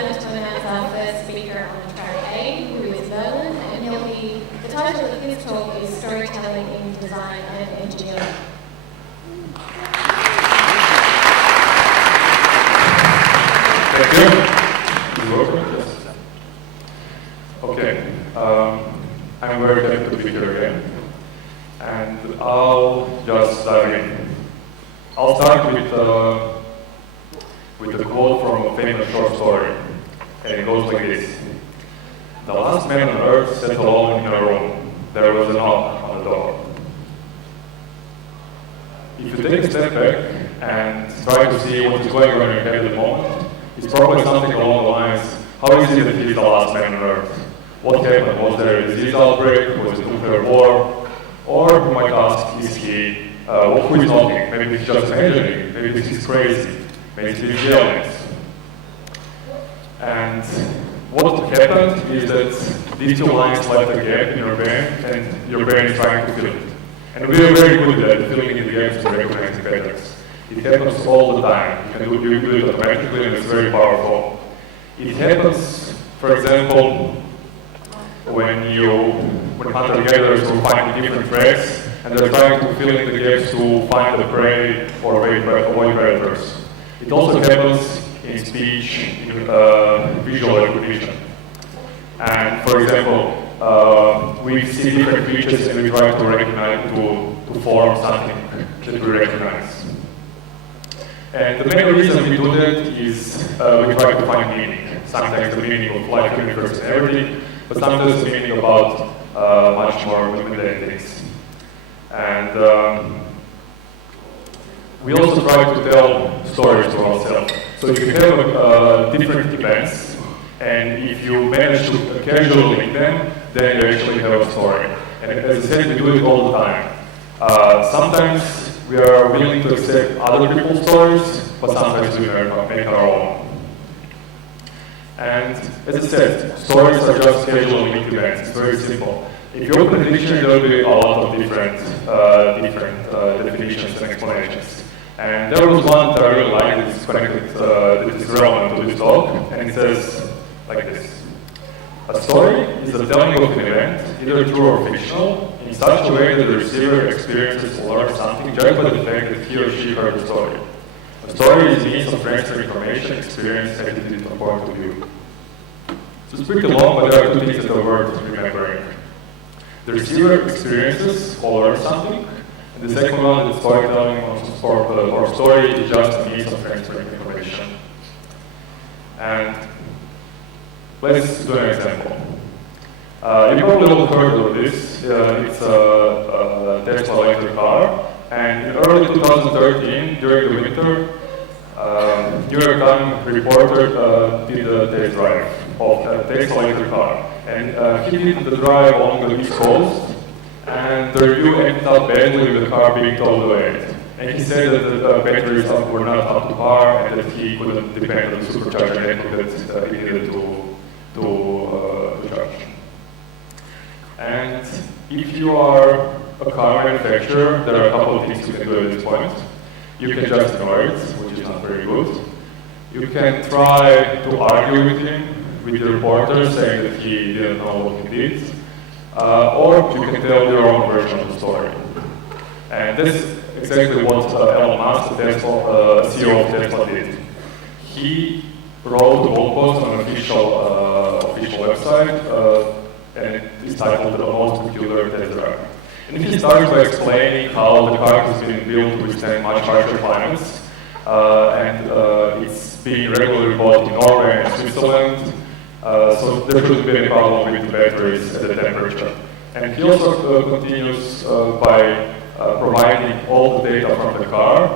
I'm just going to announce our first speaker on track A, who is Merlin, and the title of his talk is Storytelling in Design and Engineering. Thank you. Is it working? Yes. Okay. I'm very happy to be here again. And I'll just dive in. I'll start with a quote from a famous short story. And it goes like this. The last man on earth sat alone in a room. There was a knock on the door. If you take a step back and try to see what is going on in your head at the moment, it's probably something along the lines, how is it that he's the last man on earth? What happened? Was there a disease outbreak? Was it a nuclear war? Or you might ask, is he, who is knocking? Maybe he's just imagining, maybe this is crazy, maybe he's being yelled. And what happened is that these two lines left a gap in your brain, and your brain is trying to fill it. And we are very good at filling in the gaps and recognizing patterns. It happens all the time. You do it automatically, and it's very powerful. It happens, for example, when hunter-gatherers will find different tracks, and they're trying to fill in the gaps to find the prey or avoid predators. It also happens in speech, in visual recognition. And for example, we see different features and we try to recognize, to form something that we recognize. And the main reason we do that is we try to find meaning. Sometimes the meaning of life, universe, and everything, but sometimes the meaning about much more mundane things. And we also try to tell stories to ourselves. So you can have different events, and if you manage to casually link them, then you actually have a story. And as I said, we do it all the time. Sometimes we are willing to accept other people's stories, but sometimes we make our own. And as I said, stories are just casually linked events. It's very simple. If you open a dictionary, there will be a lot of different definitions and explanations. And there was one that I really liked that is connected, that is relevant to this talk, and it says like this. A story is the telling of an event, either true or fictional, in such a way that the receiver experiences or learns something just by the fact that he or she heard the story. A story is a means of transferring information, experience, attitude, or point of view. So it's pretty long, but there are two things that are worth remembering. The receiver experiences or learns something, and the second one is storytelling or story is just a means of transferring information. And let's do an example. You probably all heard of this. It's a Tesla electric car, and in early 2013, during the winter, New York Times reporter did a test drive of a Tesla electric car. And he did the drive along the East Coast, and the review ended up badly with the car being towed away. And he said that the batteries were not up to par, and that he couldn't depend on the supercharger network that he needed to charge. And if you are a car manufacturer, there are a couple of things you can do at this point. You can just ignore it, which is not very good. You can try to argue with him, with the reporter, saying that he didn't know what he did. Or you can tell your own version of the story. And that's exactly what Elon Musk, the CEO of Tesla, did. He wrote a blog post on an official website, and it is titled The Most Peculiar Test Drive. And he started by explaining how the car has been built to withstand much harsher climates, and it's being regularly bought in Norway and Switzerland, so there shouldn't be any problem with the batteries at the temperature. And he also continues by providing all the data from the car,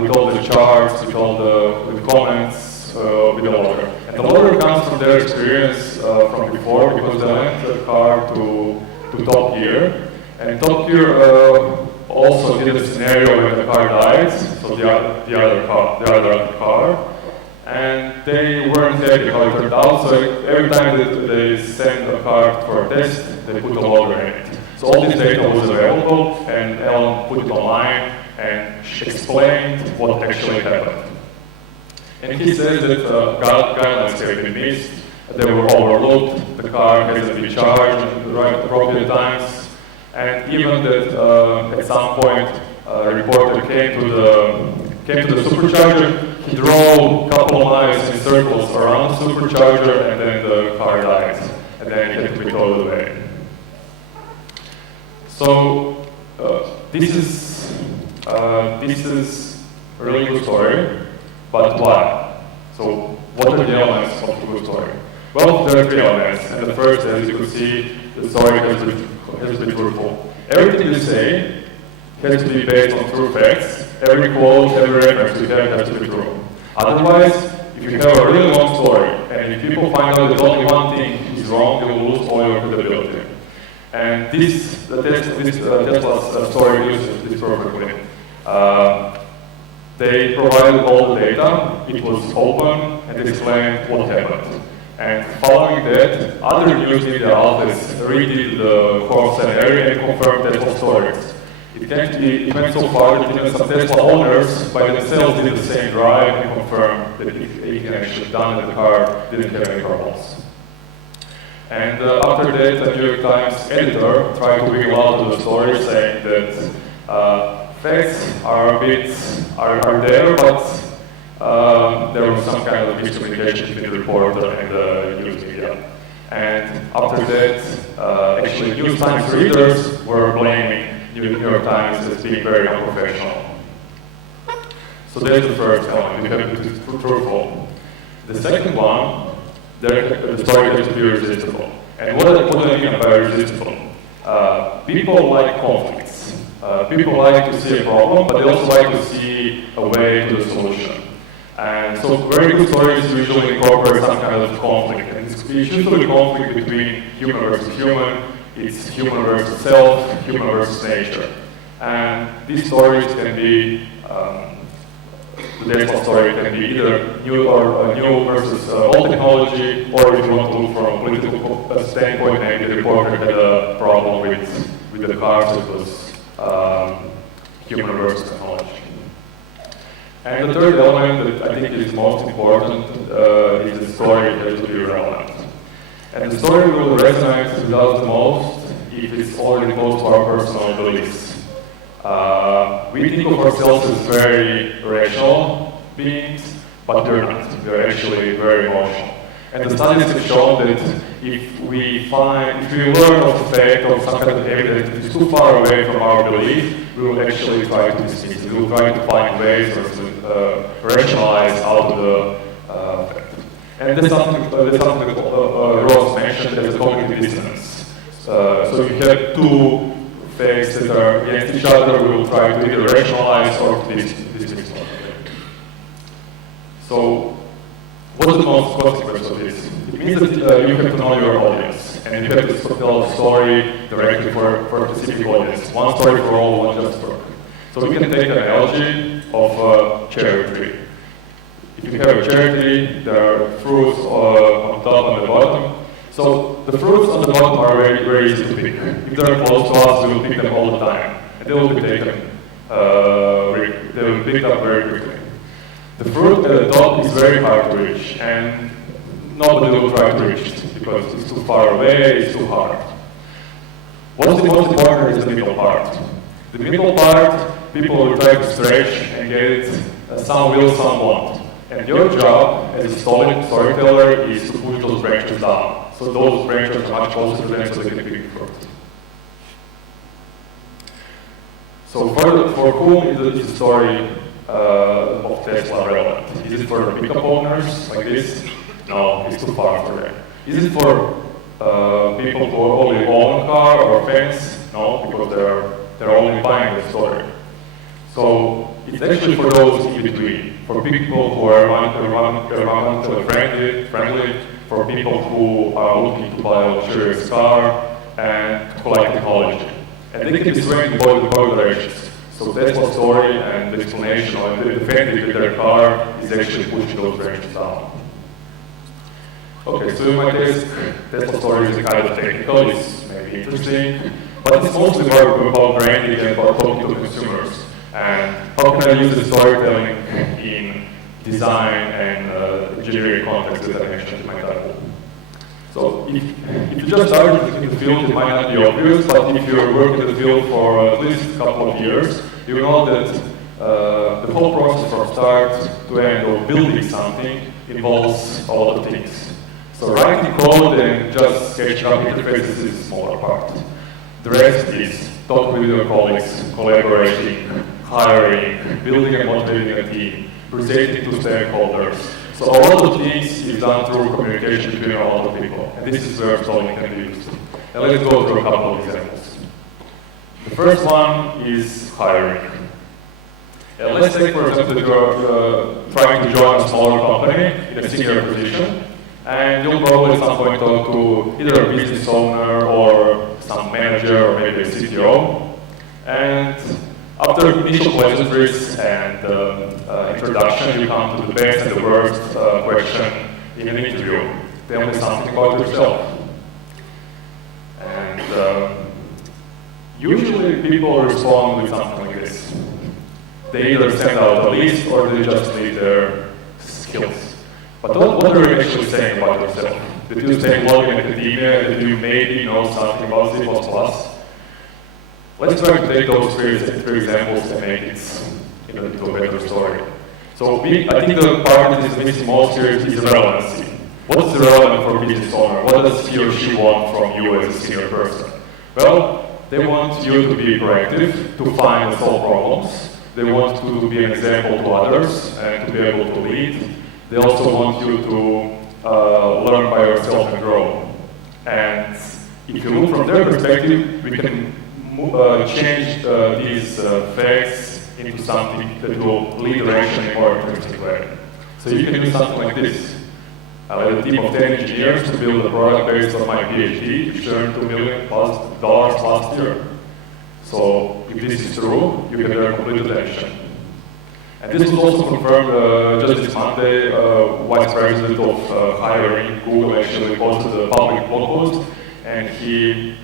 with all the charts, with all the comments, with the loader. And the loader comes from their experience from before, because they lent the car to Top Gear. And Top Gear also did a scenario when the car dies, so the other car. And they weren't happy how it turned out, so every time that they send a car for a test, they put a loader in it. So all this data was available, and Elon put it online and explained what actually happened. And he says that guidelines have been missed, they were overlooked, the car hasn't been charged at the right appropriate times, and even that at some point a reporter came to the supercharger, he drove a couple of miles in circles around the supercharger, and then the car died, and then he had to be towed away. So this is a really good story, but why? So what are the elements of a good story? Well, there are three elements, and the first, as you can see, the story has to be truthful. Everything you say has to be based on true facts. Every quote, every reference you have has to be true. Otherwise, if you have a really long story, and if people find out that only one thing is wrong, they will lose all your credibility. And Tesla's story uses this perfectly. They provided all the data, it was open, and they explained what happened. And following that, other news media outlets redid the core scenario and confirmed Tesla stories. It went so far that even some Tesla owners by themselves did the same drive and confirmed that it can actually done and the car didn't have any problems. And after that, the New York Times editor tried to wiggle out of the story, saying that facts are there, but there was some kind of miscommunication between the reporter and the news media. And after that, actually, News Times readers were blaming New York Times as being very unprofessional. So that's the first element, you have to be truthful. The second one, the story has to be resistible. And what do I mean by resistible? People like conflicts. People like to see a problem, but they also like to see a way to the solution. And so very good stories usually incorporate some kind of conflict. And it's usually conflict between human versus human, it's human versus self, human versus nature. And these stories can be, the Tesla story can be either new versus old technology, or if you want to look from a political standpoint, maybe the reporter had a problem with the cars, it was human versus technology. And the third element that I think is most important is the story has to be relevant. And the story will resonate with us the most if it's already close to our personal beliefs. We think of ourselves as very rational beings, but they're not. They're actually very emotional. And the studies have shown that if we learn of a fact or some kind of behavior that is too far away from our belief, we will actually try to dismiss it. We will try to find ways or to rationalize out of the fact. And that's something that Ross mentioned as a cognitive dissonance. So you have two facts that are against each other, we will try to either rationalize or dismiss one. So, what's the consequence of this? It means that you have to know your audience, and you have to tell a story directly for a specific audience. One story for all, one just for. So we can take an analogy of a cherry tree. If you have a cherry tree, there are fruits on top and the bottom. So the fruits on the bottom are very, very easy to pick. If they're close to us, we will pick them all the time. And they will be taken, they will be picked up very quickly. The fruit at the top is very hard to reach, and nobody will try to reach it because it's too far away, it's too hard. What's the most important is the middle part. The middle part, people will try to stretch and get it, some will, some won't. And your job as a storyteller is to push those branches down. So those branches are much closer to them so they can pick the fruit. So for whom is the story of Tesla relevant? Is it for the pickup owners like this? No, it's too far for them. Is it for people who only own a car or fans? No, because they're only buying the story. So it's actually for those in between, for people who are friendly, for people who are looking to buy a luxurious car and to collect technology. And they can be swayed in both directions. So Tesla's story and the explanation of the defending with their car is actually pushing those branches down. Okay, so in my case, Tesla's story is kind of technical, it's maybe interesting, but it's mostly about branding and about talking to consumers. And how can I use the storytelling in design and engineering context that I mentioned in my title. So if you just started in the field, it might not be obvious, but if you're working in the field for at least a couple of years, you know that the whole process from start to end of building something involves a lot of things. So writing code and just sketching up interfaces is a smaller part. The rest is talking with your colleagues, collaborating, hiring, building and motivating a team, presenting to stakeholders. So a lot of things is done through communication between a lot of people, and this is where tooling can be used. And let's go through a couple of examples. The first one is hiring. Let's say, for example, that you're trying to join a smaller company in a senior position, and you'll probably at some point talk to either a business owner or some manager or maybe a CTO. And after initial pleasantries and introduction, you come to the best and the worst question in an interview. Tell me something about yourself. And usually people respond with something like this. They either send out a list or they just leave their skills. But what are you actually saying about yourself? Did you say well in academia? Did you maybe know something about C++? Let's try to take those three examples and make it into a better story. So I think the part that is missing most here is relevancy. What's relevant for a business owner? What does he or she want from you as a senior person? Well, they want you to be proactive, to find and solve problems. They want you to be an example to others and to be able to lead. They also want you to learn by yourself and grow. And if you look from their perspective, we can change these facts into something that will lead the action in a more interesting way. So you can do something like this. I led a team of 10 engineers to build a product based on my PhD, which earned $2 million+ last year. So if this is true, you can learn complete attention. And this was also confirmed just this Monday. Vice President of hiring, Google, actually posted a public blog post, and he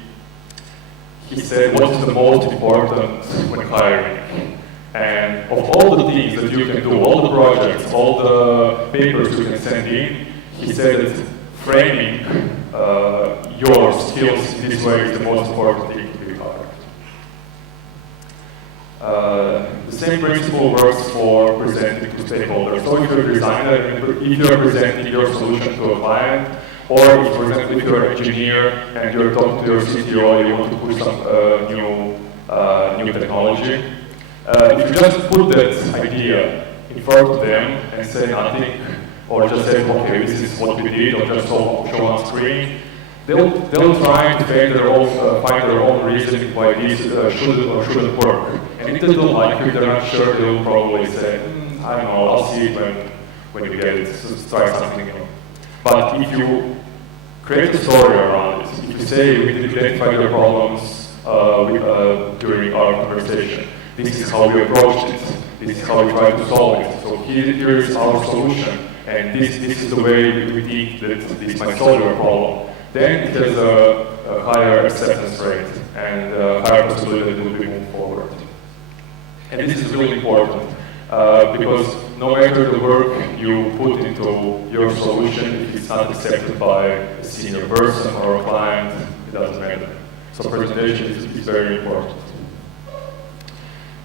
said what is the most important when hiring. And of all the things that you can do, all the projects, all the papers you can send in, he said that framing your skills in this way is the most important thing to be hired. The same principle works for presenting to stakeholders. So if you're a designer, if you're presenting your solution to a client, or if, for example, if you're an engineer and you're talking to your CTO and you want to push some new technology, if you just put that idea in front of them and say nothing, or just say, okay, this is what we did, or just show on screen, they'll try to find their own reason why this should or shouldn't work. And if they don't like it, they're not sure, they'll probably say, I don't know, I'll see it when we get it, so try something new. But if you create a story around it, if you say we did identify your problems during our conversation, this is how we approached it, this is how we try to solve it, so here is our solution, and this is the way we think that this might solve your problem, then it has a higher acceptance rate and a higher possibility that it will be moved forward. And this is really important because no matter the work you put into your solution, if it's not accepted by a senior person or a client, it doesn't matter. So presentation is very important.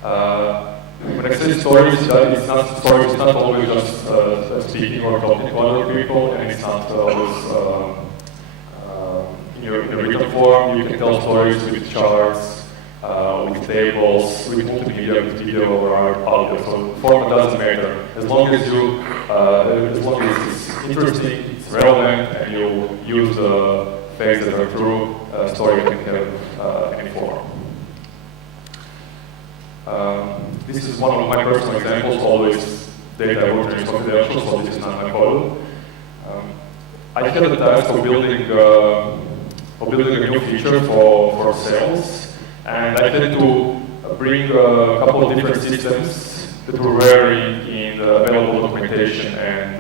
When I say stories, it's not always just speaking or talking to other people, and it's not always in your written form. You can tell stories with charts, with tables, with multimedia, with video or audio. So the format doesn't matter as long as it's interesting, it's relevant, and you use the facts that are true. Story can have any form. This is one of my personal examples. Always data I work in is confidential, so this is not my code. I had a task of building a new feature for sales, and I had to bring a couple of different systems that were varying in the available documentation and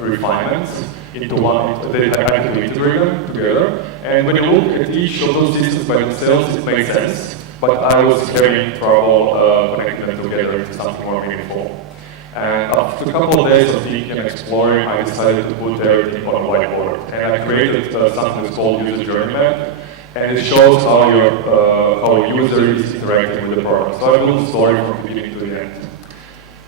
refinements into one. They had to integrate them together, and when you look at each of those systems by themselves, it makes sense. But I was having trouble connecting them together into something more meaningful. And after a couple of days of thinking and exploring, I decided to put everything on a whiteboard. And I created something that's called user journey map. And it shows how how a user is interacting with the product. So I built a story from the beginning to the end.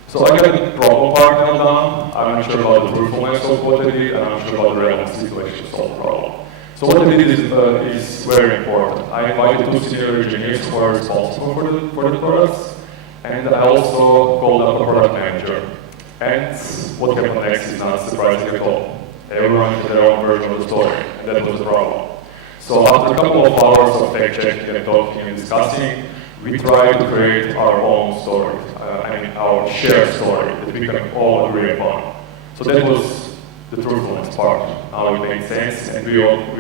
So I got the problem part nailed down. I'm not sure about the truthfulness of what I did, and I'm not sure about the relevant situation to solve the problem. So what I did is very important. I invited 2 senior engineers who are responsible for the products, and I also called up a product manager. And what happened next is not surprising at all. Everyone had their own version of the story, and that was the problem. So after a couple of hours of fact-checking and talking and discussing, we tried to create our own story, our shared story that we can all agree upon. So that was the truthfulness part, how it made sense, and we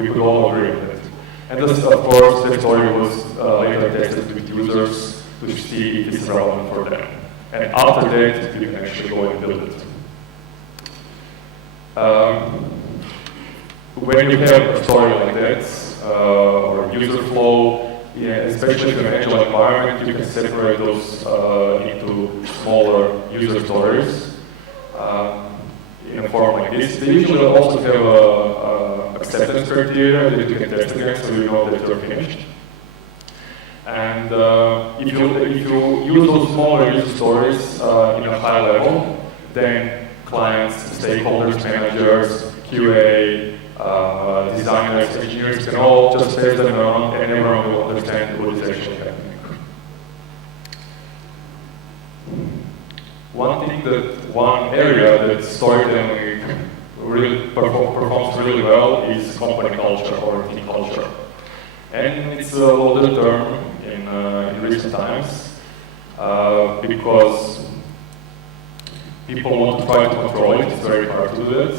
could all agree with it. And this, of course, that story was later tested with users to see if it's relevant for them. And after that, you can actually go and build it. When you have a story like that, or user flow, especially in an agile environment, you can separate those into smaller user stories in a form like this. They usually also have a acceptance criteria that you can test against, so you know that you're finished. And if you use those smaller user stories in a high level, then clients, stakeholders, managers, QA, designers, engineers can all just pass them around and everyone will understand what is actually happening. One area that storytelling really performs really well is company culture or team culture. And it's a loaded term in recent times because people want to try to control it. It's very hard to do that.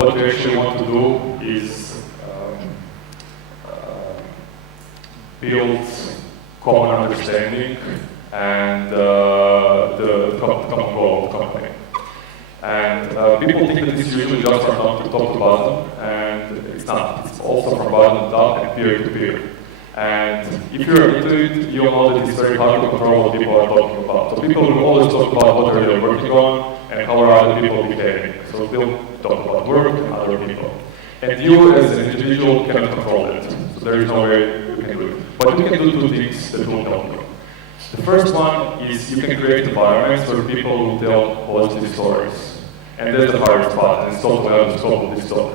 What we actually want to do is build common understanding and the common goal of the company. And people think that this is usually just from top to bottom, and it's not. It's also from bottom to top and peer to peer. And if you're into it, you'll know that it's very hard to control what people are talking about. So people will always talk about what they're working on and how are other people behaving. So they'll talk about work and other people. And you as an individual cannot control it. So there is no way you can do it. But you can do 2 things that will help you. The first one is you can create environments where people will tell positive stories. And that's the hardest part, and it's totally out of the scope of this talk.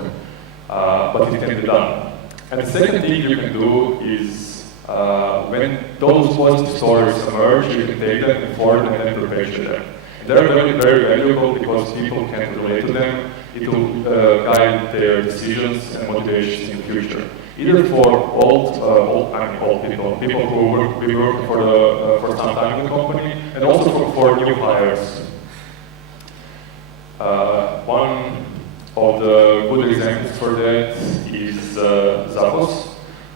But it can be done. And the second thing you can do is, when those positive stories emerge, you can take them and forward them and repatriate them. They're very, very valuable because people can relate to them. It will guide their decisions and motivations in the future. Either for old people who be working for some time in the company, and also for new hires. One of the good examples for that is Zappos,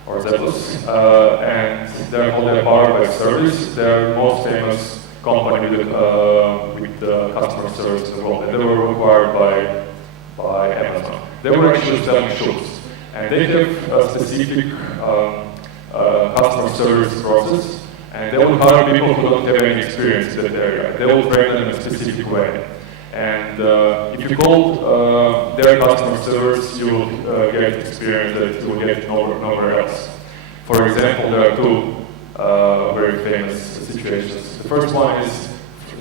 and they're called Powered by Service. They're the most famous company with customer service in the world, and they were acquired by Amazon. They were actually selling shoes, and they have a specific customer service process, and they will hire people who don't have any experience in that area. They will train them in a specific way. And if you call their customer service, you will get experience that you will get nowhere else. For example, there are 2 very famous situations. The first one is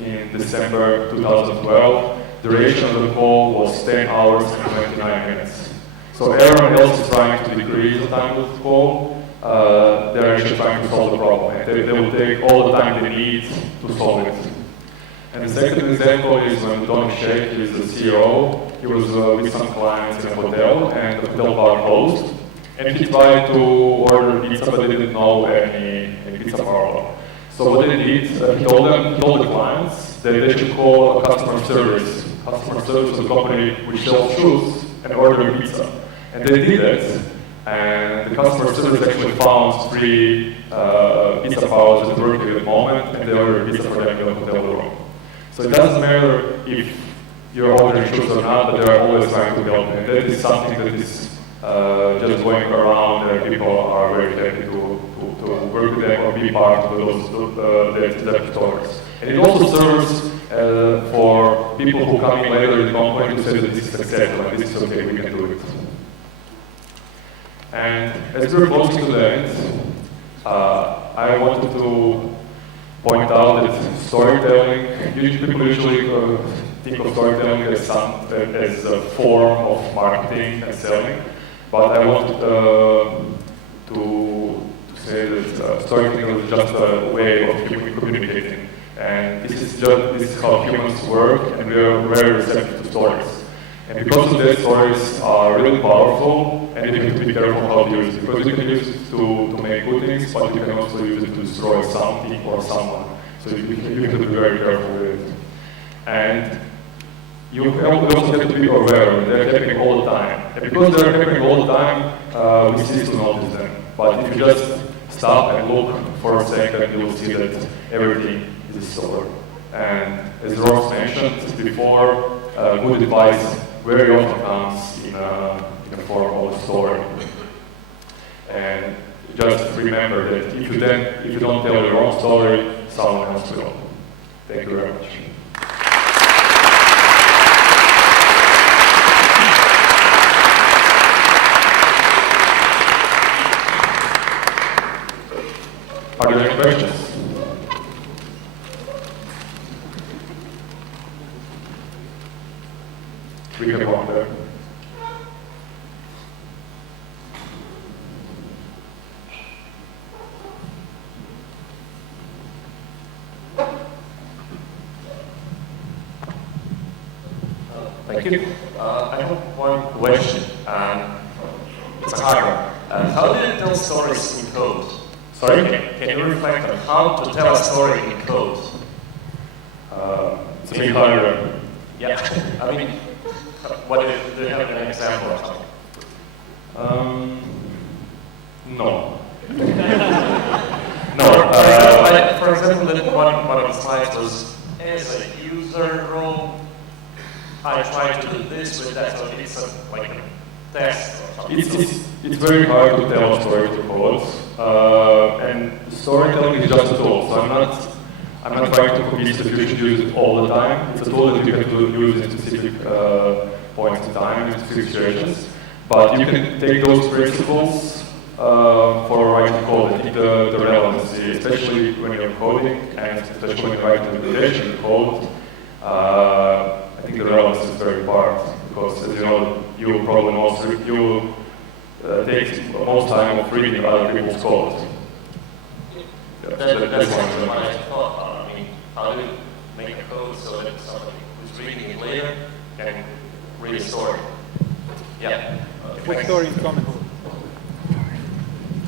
in December 2012. The duration of the call was 10 hours and 29 minutes. So everyone else is trying to decrease the time of the call. They're actually trying to solve the problem. And they will take all the time they need to solve it. And the second example is when Tony Sheikh is the CEO. He was with some clients in a hotel, and the hotel bar closed. And he tried to order pizza, but they didn't know any pizza parlor. So what they did, he told the clients that they should call a customer service of the company which sells shoes, and order pizza. And they did that, and the customer service actually found 3 pizza parlors that worked at the moment, and they ordered pizza for them in the hotel room. So it doesn't matter if you're ordering shoes or not, but they're always trying to help. And that is something that is just going around, and people are very happy to work with them or be part of those stories. And it also serves for people who come in later in the company to say that this is acceptable and this is okay, we can do it. And as we're closing to the end, I wanted to point out that storytelling, people usually think of storytelling as a form of marketing and selling, but I wanted to say that storytelling is just a way of communicating. And this is how humans work, and we are very receptive to stories. And because of that, stories are really powerful, and you have to be careful how to use it. Because you can use it to make good things, but you can also use it to destroy something or someone. So you have to be very careful with it. And you also have to be aware, they're happening all the time. And because they're happening all the time, we cease to notice them. But if you just stop and look for a second, you will see that everything is a story. And as Ross mentioned before, good advice very often comes in a form of a story. And just remember that if you don't tell your own story, someone else will. Thank you very much. Are there any questions? We can go on there. Thank you. I have one question. It's a hard one. How do you tell stories in code? Sorry? Can you reflect on how to tell a story in code? It's a bit harder. Yeah. I mean, do you have an example or something? No. For example, one of the slides was, as a user role, I try to do this with that, so it's like a test or something. It's very hard to tell a story through code, and storytelling is just a tool. So I'm not trying to convince that you should use it all the time. It's a tool that you have to use in specific points in time, in specific situations. But you can take those principles for writing code and keep the relevancy, especially when you're coding, and especially when you're writing documentation code. I think the relevance is very important, because as you know, you probably take most time of reading other people's code. That's one of my thought. I mean, how do you make a code so that somebody who's reading it later can read a story? Yeah. What story is common?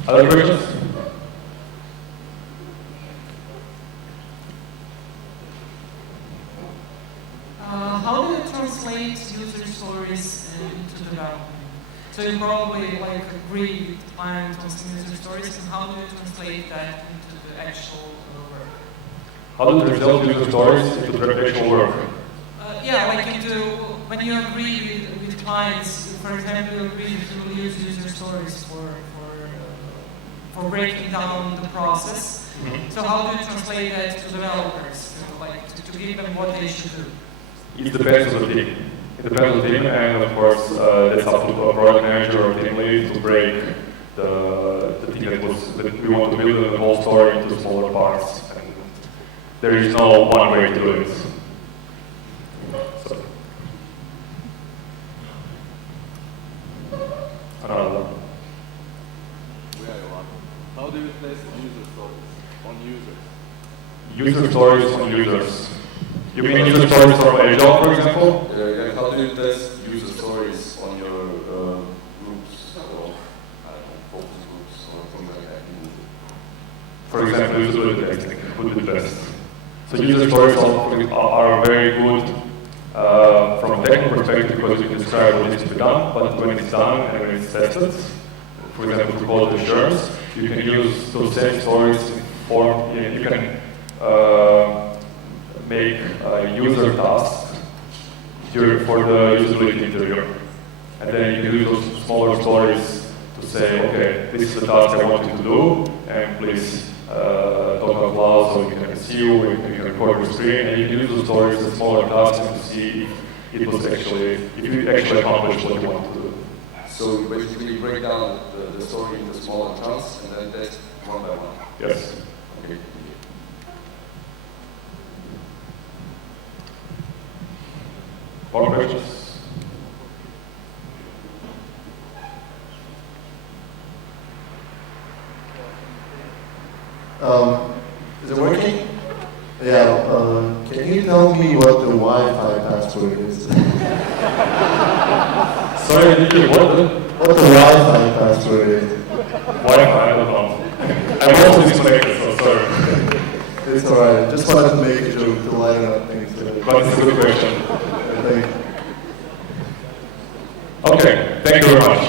Other questions? How do you translate user stories into development? So you probably agree with clients on some user stories, and how do you translate that into the actual work? How do you translate user stories into the actual work? You do when you agree with clients. For example, you agree that you will use user stories for breaking down the process. Mm-hmm. So how do you translate that to developers? To give them what they should do? It depends on the team. It depends on the team, and of course, that's up to a product manager or team lead to break the thing that we want to build the whole story into smaller parts. And there is no one way to do it. So. Another one. How do you test user stories on users? User stories on users. You mean user stories from Agile, for example? How do you test user stories on your groups or focus groups or things like that? For example, usability testing would be the best. So user stories are very good from a technical perspective, because you can describe what needs to be done, but when it's done and when it's tested, for example, to quality assurance, you can use those same stories in form, you can make a user task for the usability interview. And then you can use those smaller stories to say, okay, this is the task I want you to do, and please Docker Cloud, so you can have a CEO, you can record your screen, and you can use the stories as smaller tasks to see if it was actually, if you actually accomplished what you want to do. So basically you break down the story into smaller chunks and then test one by one. Yes. Okay. More questions? Is it working? Yeah, can you tell me what the Wi-Fi password is? Sorry, did you what? What the Wi-Fi password is? Wi-Fi, I don't know. I'm also disconnected, so sorry. It's alright, just wanted to make a joke to lighten up things. But it's a good question. Thank you. Okay, thank you very much.